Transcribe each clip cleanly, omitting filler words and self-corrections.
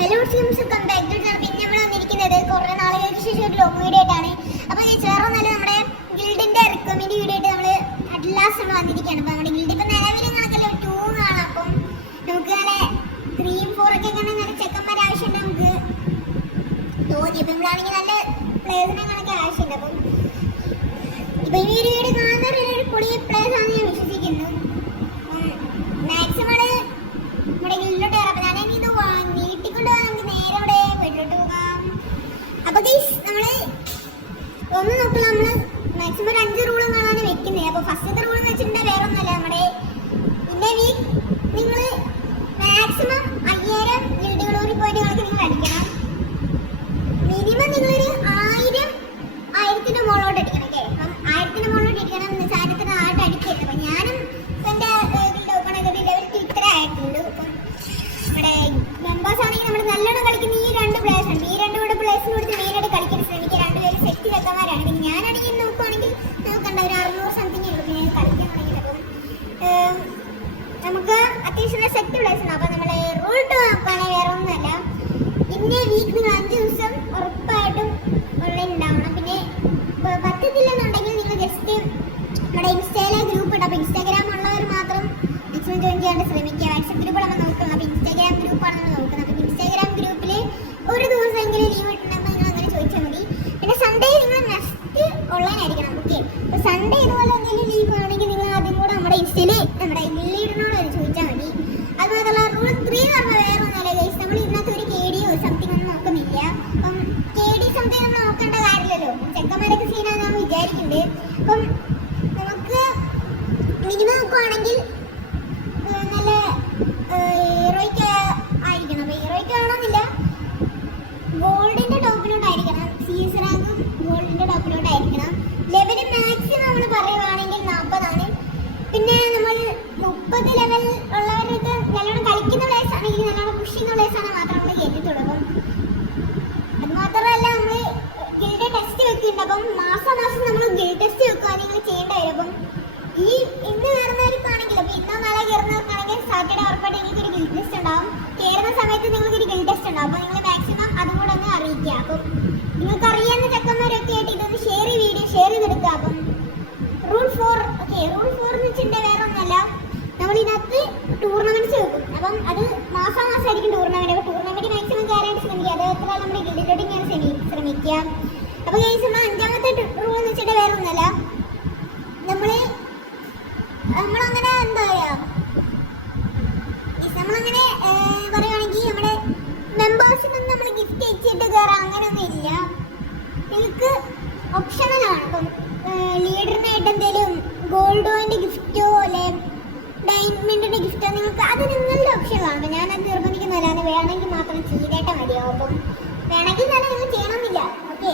Hello teams, welcome back to channel. പിന്നെ നമ്മൾ വന്നിരിക്കുന്നത് കുറേ നാളുകൾക്ക് ശേഷം ഒരു ലോങ് വീഡിയോ ആയിട്ടാണ്. അപ്പോൾ ഈ വേറെ നല്ല നമ്മുടെ ഗിൽഡിന്റെ റിക്കമെൻഡ് വീഡിയോ ആയിട്ട് നമ്മൾ അറ്റ്ലാസ് വന്നിരിക്കുകയാണ്. അപ്പോൾ നമ്മുടെ ഗിൽഡ് ഇപ്പോൾ നിലവിൽ കണക്കല്ല 2 കാണാം. അപ്പം നമുക്ക് നല്ല 3, 4 ഒക്കെ കാണാൻ നല്ല ചെക്കന്മാർ ആവശ്യമുണ്ട് നമുക്ക് തോന്നി. അപ്പം നമ്മളാണെങ്കിൽ നല്ല പ്ലേയേഴ്സിനെ കണക്ക് ആവശ്യമുണ്ട്. അപ്പം ഇപ്പം ഈ വീഡിയോ കാണുന്ന ഒരു പൊളിയ പ്ലേയേഴ്സ് ആണെന്ന് ഞാൻ വിശ്വസിക്കുന്നു. മാക്സിമം നമ്മുടെ ഗിൽഡിലോട്ട് കയറാം. അപ്പോൾ ഞാനെങ്കിൽ ഇത് നീട്ടിക്കൊണ്ട് പോകാൻ നമുക്ക് നേരെ ഇവിടെ വീട്ടിലോട്ട് പോകാം. അപ്പോൾ നമ്മള് ഒന്ന് നോക്കില്ല, നമ്മള് മാക്സിമം ഒരു 5 റൂളും കാണാൻ വെക്കുന്നത്. അപ്പോൾ ഫസ്റ്റത്തെ റൂൾ എന്ന് വെച്ചിട്ടുണ്ടെങ്കിൽ വേറെ ഒന്നുമല്ല, നമ്മുടെ ഇന്നേ വീക്ക് നിങ്ങൾ മാക്സിമം 5000 ഗിൽഡ് ഗ്ലോറി പോയിന്റുകളൊക്കെ നിങ്ങൾ അടിക്കണം. മിനിമം നിങ്ങളൊരു 1000ന്റെ മുകളിലോട്ട് അടിക്കണം. ഓക്കെ, അപ്പം 1000ന്റെ മുകളിലോട്ട് അടിക്കണം. സാധനത്തിന് ആയിട്ട് അടിക്കരുത്. അപ്പം ഞാനും എൻ്റെ ഗിൽഡ് ഓപ്പൺ ചെയ്തിട്ട് ലെവൽ 2 ആയിട്ടുണ്ട്. അപ്പം നമ്മുടെ മെമ്പേഴ്സ് ആണെങ്കിൽ നമ്മൾ നല്ലോണം കളിക്കുന്ന ഈ 2 പ്ലേയേഴ്സ് ഉണ്ട്. ഈ 2 പ്ലേയേഴ്സിന് കൊടുത്ത് മെയിനായിട്ട് കളിക്കാൻ ശ്രമിക്കുക. 2 പേര് സെറ്റ് ചെക്കന്മാരാണ്. പിന്നെ ഞാനാണെങ്കിൽ നോക്കുവാണെങ്കിൽ നോക്കണ്ട ഒരു 600 സംതിങ് ഉള്ളൂ ഞാൻ കളിക്കാൻ തുടങ്ങിയത്. അപ്പം നമുക്ക് അത്യാവശ്യം സെറ്റ് പ്ലേയേഴ്സ് ഉണ്ട്. അപ്പം നമ്മൾ റൂൾ 2 നോക്കുകയാണെങ്കിൽ വേറെ ഒന്നുമല്ല, ഇന്നേ വീക്ക് നിങ്ങൾ 5 ദിവസം ഉറപ്പായിട്ടും ഓൺലൈൻ ഉണ്ടാവണം. പിന്നെ പറ്റത്തില്ലെന്നുണ്ടെങ്കിൽ നിങ്ങൾ ജസ്റ്റ് നമ്മുടെ ഇൻസ്റ്റയിലെ ഗ്രൂപ്പ് ഉണ്ട്. അപ്പോൾ ഇൻസ്റ്റാഗ്രാം ഉള്ളവർ മാത്രം മാക്സിമം ജോയിൻ ചെയ്യാണ്ട് ശ്രമിക്കുക. വാട്സപ്പ് ഗ്രൂപ്പ് നമ്മൾ നോക്കണം. അപ്പോൾ ഇൻസ്റ്റാഗ്രാം ഗ്രൂപ്പാണ് നമ്മൾ നോക്കുന്നത്. അപ്പോൾ ഇൻസ്റ്റാഗ്രാം ഗ്രൂപ്പിൽ ഒരു ദിവസമെങ്കിലും ലീവ് കിട്ടണമെന്ന് നിങ്ങൾ അങ്ങനെ ചോദിച്ചാൽ മതി. പിന്നെ സൺഡേ നിങ്ങൾ നെക്സ്റ്റ് ഓൺലൈൻ ആയിരിക്കണം. ഓക്കെ, അപ്പോൾ സൺഡേ ഇതുപോലെ എന്തെങ്കിലും ലീവ് ആണെങ്കിൽ നിങ്ങൾ ആദ്യം കൂടെ നമ്മുടെ ഇൻസ്റ്റയിൽ നമ്മുടെ ലീഡിനോട് വരെ ചോദിച്ചാൽ മതി. അതുമാത്രമല്ല റൂൾ 3 എന്ന് പറഞ്ഞാൽ വേറെ ഒന്നുമല്ല ഗൈസ്, നമ്മൾ ഇതിനകത്ത് ഒരു KD സംതിങ് ഒന്നും നോക്കുന്നില്ല. അപ്പം KD സംതിങ് നമ്മൾ നോക്കേണ്ട കാര്യമില്ലല്ലോ. ചെക്കന്മാരൊക്കെ സീനാന്ന് ഞാൻ വിചാരിക്കുന്നുണ്ട്. അപ്പം നമുക്ക് മിനിമം നോക്കുവാണെങ്കിൽ നല്ല ഹീറോയ്ക്ക് ആയിരിക്കണം. അപ്പോൾ ഹീറോയ്ക്ക് ആവണമെന്നില്ല, ഗോൾഡിൻ്റെ ടോപ്പിലോട്ടായിരിക്കണം. CS റാങ്കും ഗോൾഡിൻ്റെ ടോപ്പിലോട്ടായിരിക്കണം. ലെവൽ മാക്സിമം നമ്മൾ പറയുവാണെങ്കിൽ 40 ആണ്. പിന്നെ നമ്മൾ 30 ലെവൽ ഉള്ളവരൊക്കെ നല്ലോണം കളിക്കുന്ന പ്ലേസ് ആണെങ്കിൽ നല്ലോണം പുഷ് ചെയ്യുന്ന പ്ലേസ് ആണെങ്കിൽ മാത്രം നമ്മൾ കയറ്റി തുടങ്ങും. അത് മാത്രമല്ല നമ്മൾ ഗിൽഡ് ടെസ്റ്റ് വെക്കുന്നുണ്ട്. അപ്പം മാസം നമ്മൾ ഗിൽഡ് ടെസ്റ്റ് വെക്കുക നിങ്ങൾ ചെയ്യേണ്ടി വരും. അപ്പം ഈ ഇന്ന് കയറുന്നവർക്കാണെങ്കിൽ, അപ്പോൾ ഇന്നോ നാളെ കയറുന്നവർക്കാണെങ്കിൽ സാറ്റർഡേ ഉറപ്പായിട്ട് നിങ്ങൾക്ക് ഒരു ഗിൽഡ് ടെസ്റ്റ് ഉണ്ടാവും. കയറുന്ന സമയത്ത് നിങ്ങൾക്ക് ഒരു ഗിൽഡ് ടെസ്റ്റ് ഉണ്ടാവും. അപ്പോൾ നിങ്ങൾ മാക്സിമം അതും കൂടെ ഒന്ന് അറിയിക്കുക. അപ്പം നിങ്ങൾക്ക് അറിയാവുന്ന ചെക്കന്മാരൊക്കെ ആയിട്ട് ഇതൊന്ന് വീഡിയോ ഷെയർ ചെയ്തെടുക്കുക. അപ്പം റൂൾ 4 ഓക്കെ, റൂൾ 4 എന്ന് വെച്ചിട്ടുണ്ടെങ്കിൽ വേറെ ഒന്നുമല്ല, നമ്മൾ ഇതിനകത്ത് ടൂർണമെന്റ്സ് വെക്കും. അപ്പം അത് മാസമായിരിക്കും ടൂർണമെന്റ്. അപ്പോൾ ടൂർണമെന്റ് മാക്സിമം കയറാനായിട്ട് ശ്രമിക്കുക. അതേപോലെ നമ്മുടെ ഗിൽഡിലോട്ട് ഞാൻ ശ്രമിക്കുക. അപ്പോൾ ഗൈസ്, 5ാമത്തെ റൂൾ എന്ന് വെച്ചിട്ട് വേറെ ഒന്നുമല്ല, നമ്മളങ്ങനെ എന്താ പറയുക, നമ്മളങ്ങനെ പറയുകയാണെങ്കിൽ നമ്മുടെ മെമ്പേഴ്സിനൊന്നും നമ്മൾ ഗിഫ്റ്റ് അയച്ചിട്ട് കയറാം അങ്ങനെയൊന്നും ഇല്ല. നിങ്ങൾക്ക് ഓപ്ഷണലാണ്. ഇപ്പം ലീഡറിനായിട്ട് എന്തെങ്കിലും ഗോൾഡ് കോയിൻ്റെ ഗിഫ്റ്റോ അല്ലെ ഡയമണ്ടിൻ്റെ ഗിഫ്റ്റോ നിങ്ങൾക്ക് അത് നിങ്ങളുടെ ഓപ്ഷനാണ്. അപ്പം ഞാനത് നിർബന്ധിക്കുന്നില്ല, വേണമെങ്കിൽ മാത്രം ചെയ്തേട്ടാൽ മതിയാവും. അപ്പം വേണമെങ്കിൽ തന്നെ നിങ്ങൾ ചെയ്യണമെന്നില്ല. ഓക്കെ,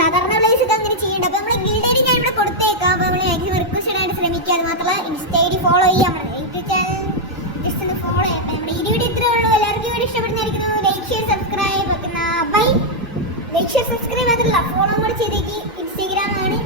സാധാരണ പ്ലേസൊക്കെ അങ്ങനെ ചെയ്യേണ്ട. അപ്പോൾ നമ്മൾ ഗിൽഡ് ഐഡി ഞാൻ ഇവിടെ കൊടുത്തേക്കാം. അപ്പോൾ നമ്മൾ മാക്സിമം റിക്വസ്റ്റ് ഇടാനായിട്ട് ശ്രമിക്കുക. അത് മാത്രമല്ല ഇൻസ്റ്റ ID ഫോളോ ചെയ്യാം. നമ്മുടെ യൂട്യൂബ് ചാനൽ ജസ്റ്റ് ഒന്ന് ഫോളോ ചെയ്യാം. അപ്പോൾ നമ്മുടെ ഈ വീഡിയോ ഇത്രയേ ഉള്ളൂ. എല്ലാവർക്കും വീഡിയോ ഇഷ്ടപ്പെടുന്നതായിരിക്കുന്നു. Like share subscribe. Bye. Like share subscribe മാത്രമല്ല ഫോളോ കൂടെ ചെയ്തേക്ക്. ഇൻസ്റ്റാഗ്രാം ആണ്.